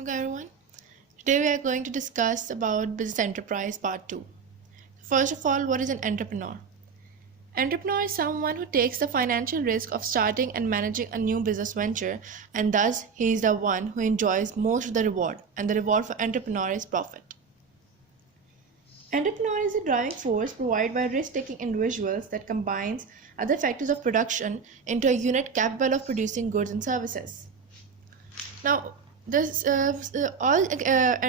Okay, everyone. Today we are going to discuss about business enterprise part 2. First of all, what is an entrepreneur? Entrepreneur is someone who takes the financial risk of starting and managing a new business venture, and thus he is the one who enjoys most of the reward, and the reward for entrepreneur is profit. Entrepreneur is the driving force provided by risk-taking individuals that combines other factors of production into a unit capable of producing goods and services. Now, all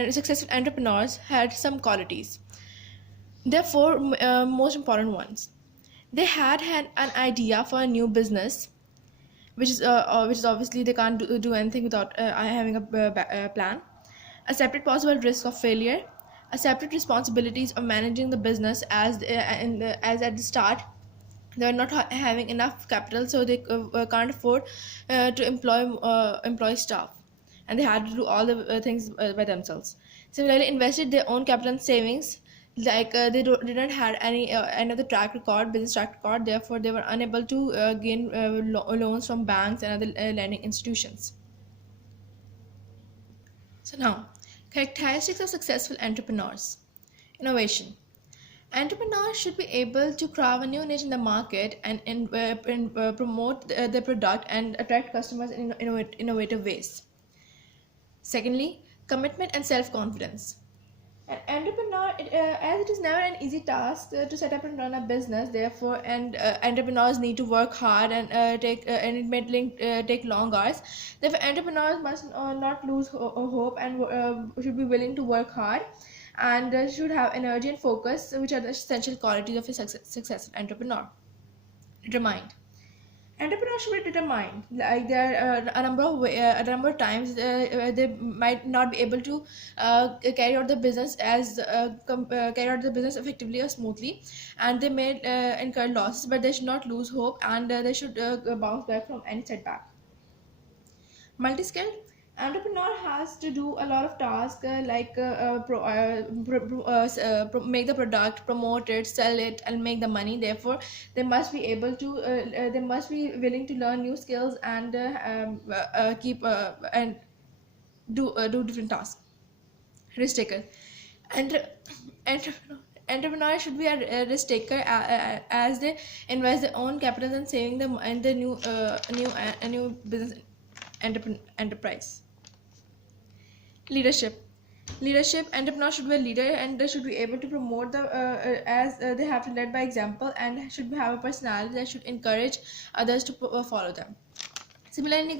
successful entrepreneurs had some qualities. There are four most important ones. They had an idea for a new business, which is obviously they can't do anything without having a plan. A separate possible risk of failure, a separate responsibilities of managing the business as at the start they are not having enough capital, so they can't afford to employ staff, and they had to do all the things by themselves. Similarly, invested their own capital and savings, like they didn't have any of the business track record, therefore they were unable to gain loans from banks and other lending institutions. So now, characteristics of successful entrepreneurs. Innovation. Entrepreneurs should be able to carve a new niche in the market and promote their product and attract customers in innovative ways. Secondly, commitment and self-confidence. An entrepreneur, as it is never an easy task to set up and run a business, therefore, and entrepreneurs need to work hard and it may take long hours. Therefore, entrepreneurs must not lose hope and should be willing to work hard, and should have energy and focus, which are the essential qualities of a successful entrepreneur. Determined. Entrepreneurs should be determined. Like there are a number of times they might not be able to carry out the business carry out the business effectively or smoothly, and they may incur losses, but they should not lose hope, and they should bounce back from any setback. Multi-skilled. Entrepreneur has to do a lot of tasks make the product, promote it, sell it, and make the money. Therefore, they must be able to they must be willing to learn new skills and keep and do different tasks. Risk taker. And entrepreneur should be a risk taker as they invest their own capital in saving them and the new business enterprise. Leadership. Entrepreneurs should be a leader, and they should be able to promote as they have to lead by example, and should have a personality that should encourage others to follow them. Similarly,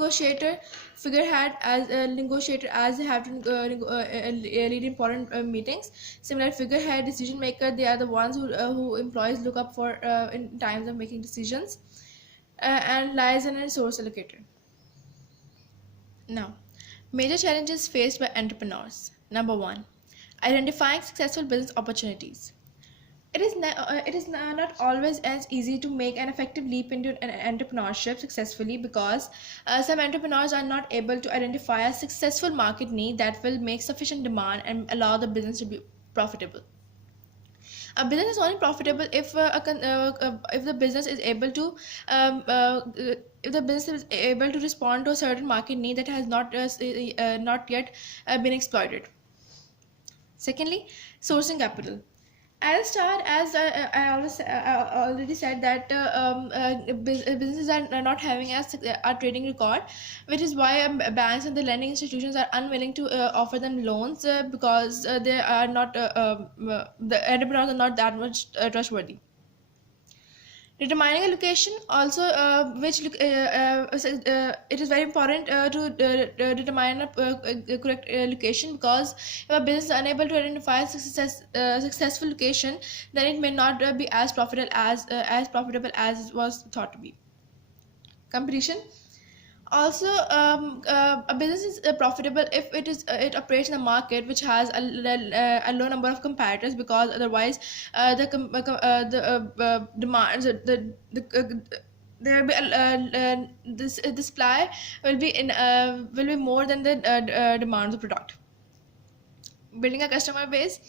figurehead as a negotiator, as they have to lead important meetings. Similar figurehead, decision maker, they are the ones who employees look up for in times of making decisions. And liaison and resource allocator. Now, major challenges faced by entrepreneurs. Number 1, identifying successful business opportunities. It is not always as easy to make an effective leap into an entrepreneurship successfully, because some entrepreneurs are not able to identify a successful market need that will make sufficient demand and allow the business to be profitable. A business is only profitable if the business is able to respond to a certain market need that has not yet been exploited. Secondly, sourcing capital. As I already said that businesses are not having a trading record, which is why banks and the lending institutions are unwilling to offer them loans because they are not the entrepreneurs are not that much trustworthy. Determining a location also, it is very important to determine a correct location, because if a business is unable to identify a successful location, then it may not be as profitable as it was thought to be. Competition. Also, a business is profitable if it operates in a market which has a low number of competitors, because otherwise the demands there will be the supply will be more than the demand of the product. Building a customer base.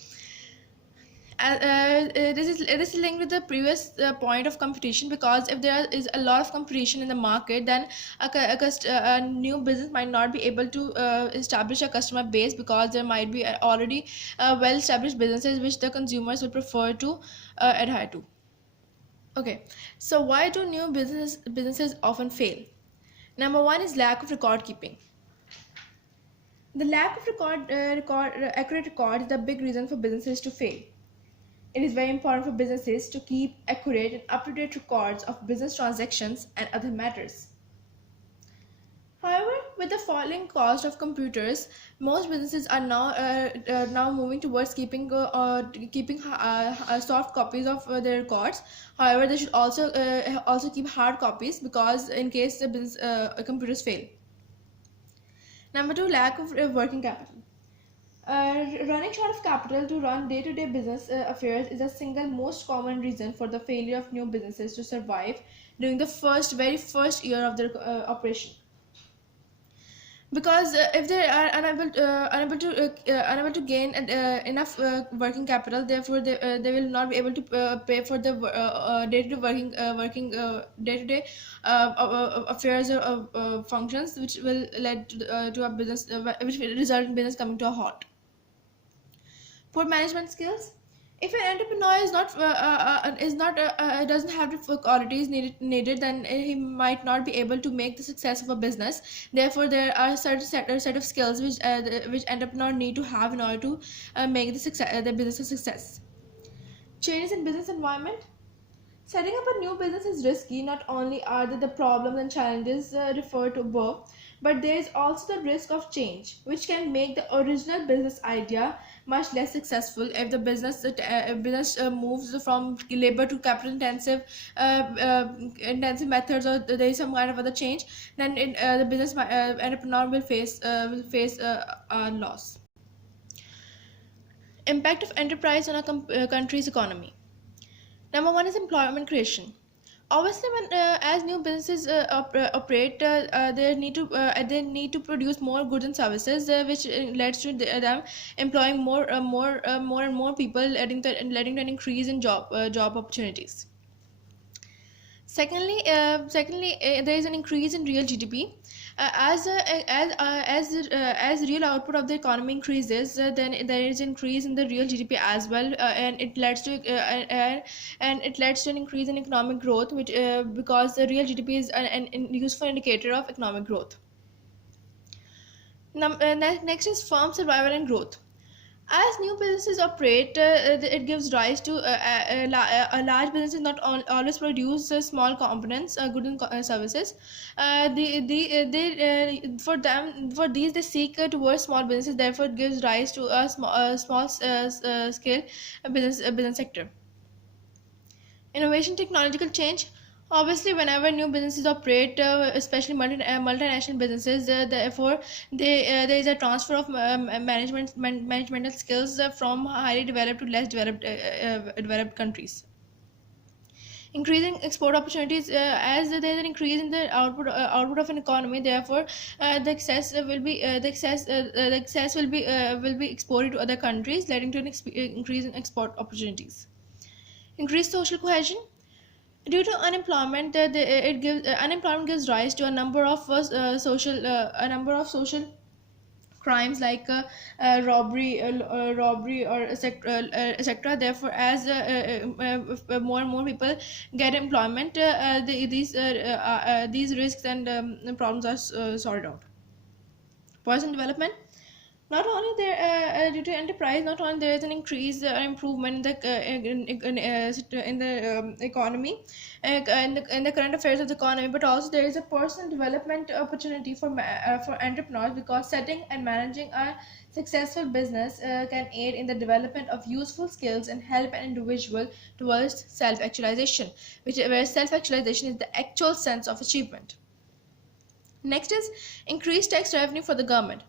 This is linked with the previous point of competition, because if there is a lot of competition in the market, then a new business might not be able to establish a customer base, because there might be already well established businesses which the consumers would prefer to adhere to. Okay, so why do new businesses often fail? Number one is lack of record keeping. The lack of accurate record is the big reason for businesses to fail. It is very important for businesses to keep accurate and up-to-date records of business transactions and other matters. However, with the falling cost of computers, most businesses are now moving towards keeping soft copies of their records. However, they should also keep hard copies, because in case the business computers fail. Number two, lack of working capital. Running short of capital to run day-to-day business affairs is the single most common reason for the failure of new businesses to survive during the very first year of their operation. Because if they are unable to gain enough working capital, therefore they will not be able to pay for the day-to-day affairs or functions, which will lead to a business which will result in business coming to a halt. Poor management skills. If an entrepreneur doesn't have the qualities needed, then he might not be able to make the success of a business. Therefore, there are certain set of skills which entrepreneur need to have in order to make the business a success. Changes in business environment. Setting up a new business is risky. Not only are there the problems and challenges referred to above, but there is also the risk of change, which can make the original business idea much less successful. If the business moves from labor to capital intensive methods, or there is some kind of other change, then the business entrepreneur will face a loss. Impact of enterprise on a country's economy. Number one is employment creation. Obviously, when as new businesses operate, they need to produce more goods and services, which leads to them employing more and more people, leading to an increase in job opportunities. Secondly, there is an increase in real GDP. As real output of the economy increases, then there is increase in the real GDP as well, and it leads to an increase in economic growth, which because the real GDP is an useful indicator of economic growth. Next is firm survival and growth. As new businesses operate, it gives rise to large businesses not always produce small components, goods and services. For these they seek towards small businesses. Therefore, it gives rise to a small scale business sector. Innovation, technological change. Obviously, whenever new businesses operate, especially multinational businesses, therefore there is a transfer of managemental skills from highly developed to less developed countries. Increasing export opportunities. As there is an increase in the output of an economy, therefore the excess will be exported to other countries, leading to an increase in export opportunities. Increased social cohesion. Due to unemployment, unemployment gives rise to a number of social crimes like robbery or etc. Therefore, as more and more people get employment, these risks and problems are sorted out. Personal development. Not only there due to enterprise, not only there is an increase or improvement in the economy, in the current affairs of the economy, but also there is a personal development opportunity for entrepreneurs, because setting and managing a successful business can aid in the development of useful skills and help an individual towards self-actualization, where self-actualization is the actual sense of achievement. Next is increased tax revenue for the government.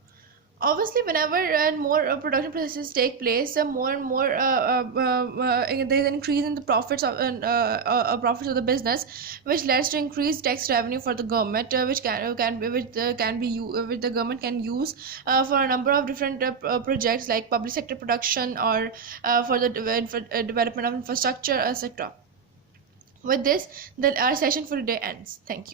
Obviously, whenever more production processes take place, more and more there's an increase in the profits of the business, which leads to increased tax revenue for the government, which the government can use for a number of different projects like public sector production, or for the development of infrastructure, etc. With this, our session for today ends. Thank you.